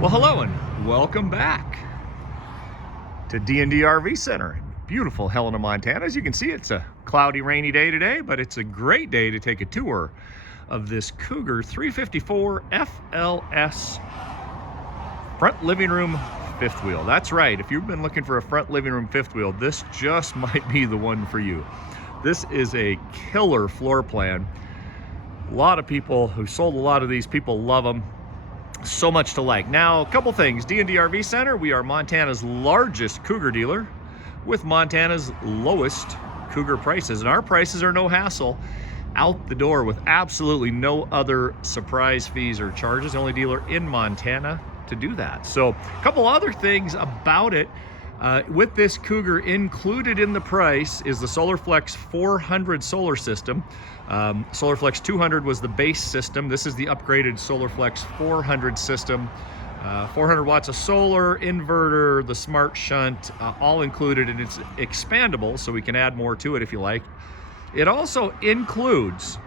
Well, hello and welcome back to D&D RV Center in beautiful Helena, Montana. As you can see, it's a cloudy, rainy day today, but it's a great day to take a tour of this Cougar 354 FLS front living room fifth wheel. That's right, if you've been looking for a front living room fifth wheel, this just might be the one for you. This is a killer floor plan. A lot of people who sold a lot of these, people love them. So much to like. Now, a couple things. D&D RV Center, we are Montana's largest Cougar dealer with Montana's lowest Cougar prices. And our prices are no hassle, out the door with absolutely no other surprise fees or charges. The only dealer in Montana to do that. So a couple other things about it. With this Cougar, included in the price is the SolarFlex 400 solar system. SolarFlex 200 was the base system. This is the upgraded SolarFlex 400 system. 400 watts of solar, inverter, the smart shunt, all included, and it's expandable, so we can add more to it if you like. It also includes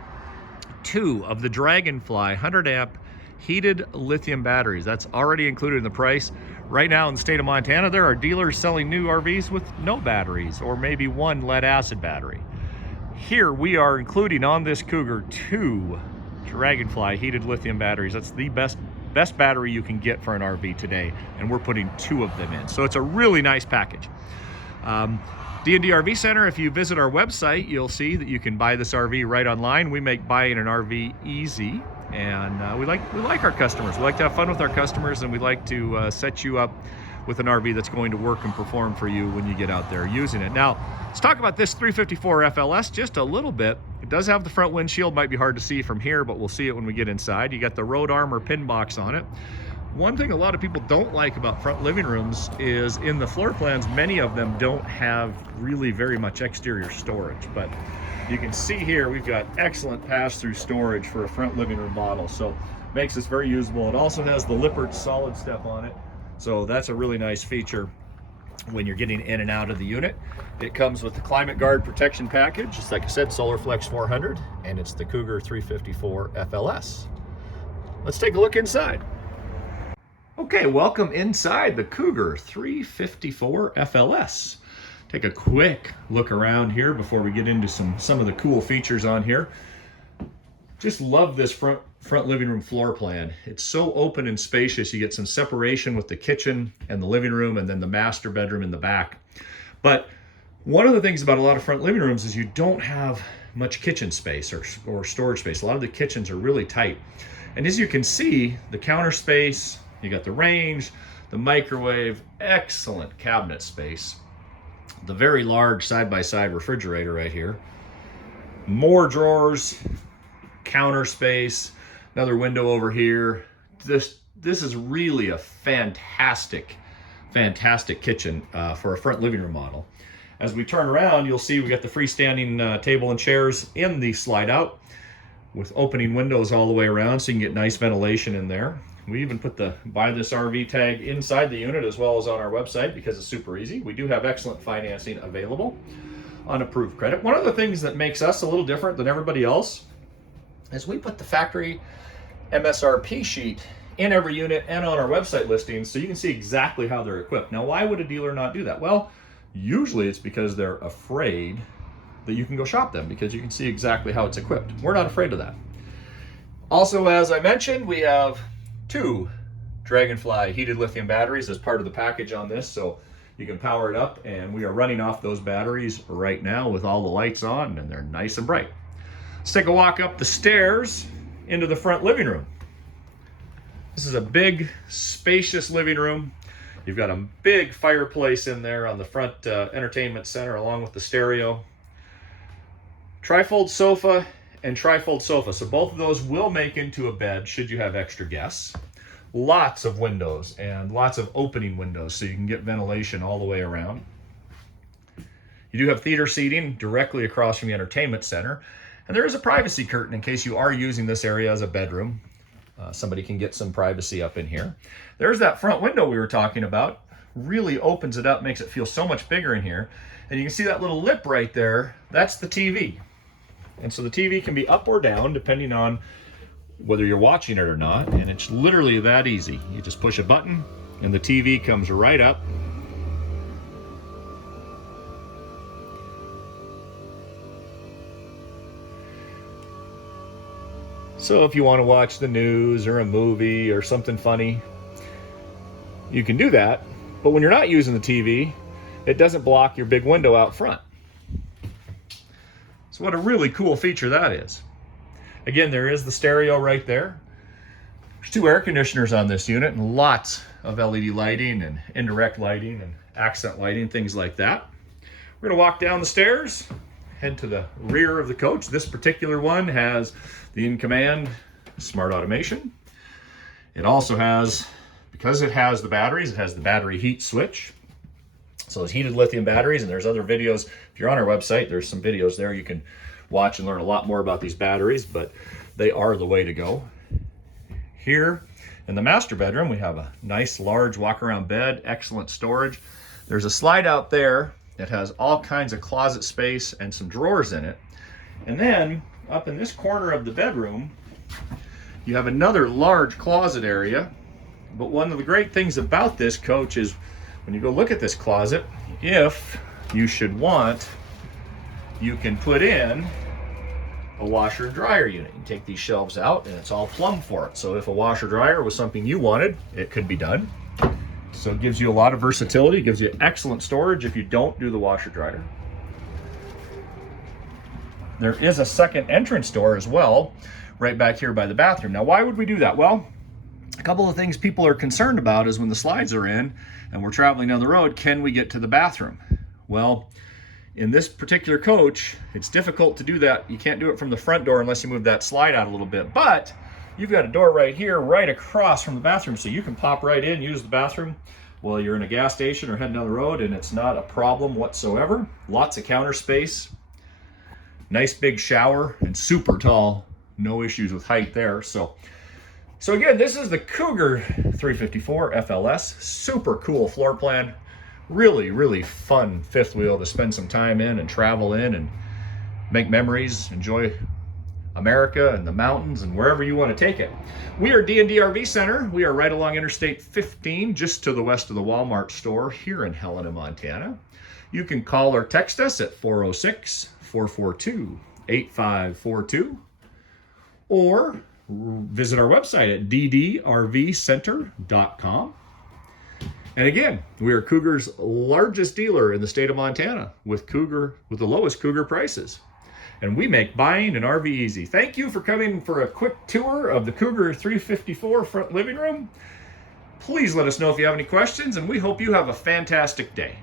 2 of the Dragonfly 100 amp heated lithium batteries. That's already included in the price. Right now in the state of Montana, there are dealers selling new RVs with no batteries or maybe 1 lead acid battery. Here we are including on this Cougar 2 Dragonfly heated lithium batteries. That's the best battery you can get for an RV today, and we're putting 2 of them in. So it's a really nice package. D&D RV Center, if you visit our website, you'll see that you can buy this RV right online. We make buying an RV easy, and we like our customers. We like to have fun with our customers, and we like to set you up with an RV that's going to work and perform for you when you get out there using it. Now, let's talk about this 354 FLS just a little bit. It does have the front windshield, might be hard to see from here, but we'll see it when we get inside. You got the Road Armor pin box on it. One thing a lot of people don't like about front living rooms is in the floor plans, many of them don't have really very much exterior storage, but you can see here we've got excellent pass-through storage for a front living room model, so makes this very usable. It also has the Lippert solid step on it, so that's a really nice feature when you're getting in and out of the unit. It comes with the Climate Guard protection package. It's like I said, SolarFlex 400, and it's the Cougar 354 FLS. Let's take a look inside. Okay, welcome inside the Cougar 354 FLS. Take a quick look around here before we get into some of the cool features on here. Just love this front living room floor plan. It's so open and spacious. You get some separation with the kitchen and the living room, and then the master bedroom in the back. But one of the things about a lot of front living rooms is you don't have much kitchen space or storage space. A lot of the kitchens are really tight. And as you can see, the counter space, you got the range, the microwave, excellent cabinet space. The very large side-by-side refrigerator right here. More drawers, counter space, another window over here. This is really a fantastic kitchen for a front living room model. As we turn around, you'll see we got the freestanding table and chairs in the slide out with opening windows all the way around, so you can get nice ventilation in there. We even put the buy this RV tag inside the unit as well as on our website because it's super easy. We do have excellent financing available on approved credit. One of the things that makes us a little different than everybody else is we put the factory MSRP sheet in every unit and on our website listings so you can see exactly how they're equipped. Now, why would a dealer not do that? Well, usually it's because they're afraid that you can go shop them because you can see exactly how it's equipped. We're not afraid of that. Also, as I mentioned, we have 2 Dragonfly heated lithium batteries as part of the package on this, so you can power it up, and we are running off those batteries right now with all the lights on, and they're nice and bright. Let's take a walk up the stairs into the front living room. This is a big, spacious living room. You've got a big fireplace in there on the front entertainment center along with the stereo. Trifold sofa and trifold sofa. So both of those will make into a bed should you have extra guests. Lots of windows and lots of opening windows so you can get ventilation all the way around. You do have theater seating directly across from the entertainment center. And there is a privacy curtain in case you are using this area as a bedroom. Somebody can get some privacy up in here. There's that front window we were talking about. Really opens it up, makes it feel so much bigger in here. And you can see that little lip right there. That's the TV. And so the TV can be up or down depending on whether you're watching it or not, and it's literally that easy. You just push a button and the TV comes right up. So if you want to watch the news or a movie or something funny, you can do that. But when you're not using the TV, it doesn't block your big window out front. So what a really cool feature that is. Again, there is the stereo right there. There's 2 air conditioners on this unit and lots of LED lighting and indirect lighting and accent lighting, things like that. We're going to walk down the stairs, head to the rear of the coach. This particular one has the in-command smart automation. It also has, because it has the batteries, it has the battery heat switch. So it's heated lithium batteries, and there's other videos. If you're on our website, there's some videos there you can watch and learn a lot more about these batteries, but they are the way to go. Here in the master bedroom, we have a nice large walk-around bed, excellent storage. There's a slide out there that has all kinds of closet space and some drawers in it. And then up in this corner of the bedroom, you have another large closet area. But one of the great things about this coach is when you go look at this closet, if you should want, you can put in a washer and dryer unit. You take these shelves out and it's all plumb for it. So if a washer dryer was something you wanted, it could be done. So it gives you a lot of versatility. It gives you excellent storage if you don't do the washer dryer. There is a second entrance door as well, right back here by the bathroom. Now, why would we do that? Well, a couple of things people are concerned about is when the slides are in and we're traveling down the road, can we get to the bathroom? Well, in this particular coach, it's difficult to do that. You can't do it from the front door unless you move that slide out a little bit, but you've got a door right here, right across from the bathroom, so you can pop right in, use the bathroom while you're in a gas station or heading down the road, and it's not a problem whatsoever. Lots of counter space, nice big shower, and super tall. No issues with height there. So again, this is the Cougar 354 FLS. Super cool floor plan. Really, really fun fifth wheel to spend some time in and travel in and make memories, enjoy America and the mountains and wherever you want to take it. We are D&D RV Center. We are right along Interstate 15, just to the west of the Walmart store here in Helena, Montana. You can call or text us at 406-442-8542 or visit our website at ddrvcenter.com. And again, we are Cougar's largest dealer in the state of Montana with the lowest Cougar prices. And we make buying an RV easy. Thank you for coming for a quick tour of the Cougar 354 front living room. Please let us know if you have any questions, and we hope you have a fantastic day.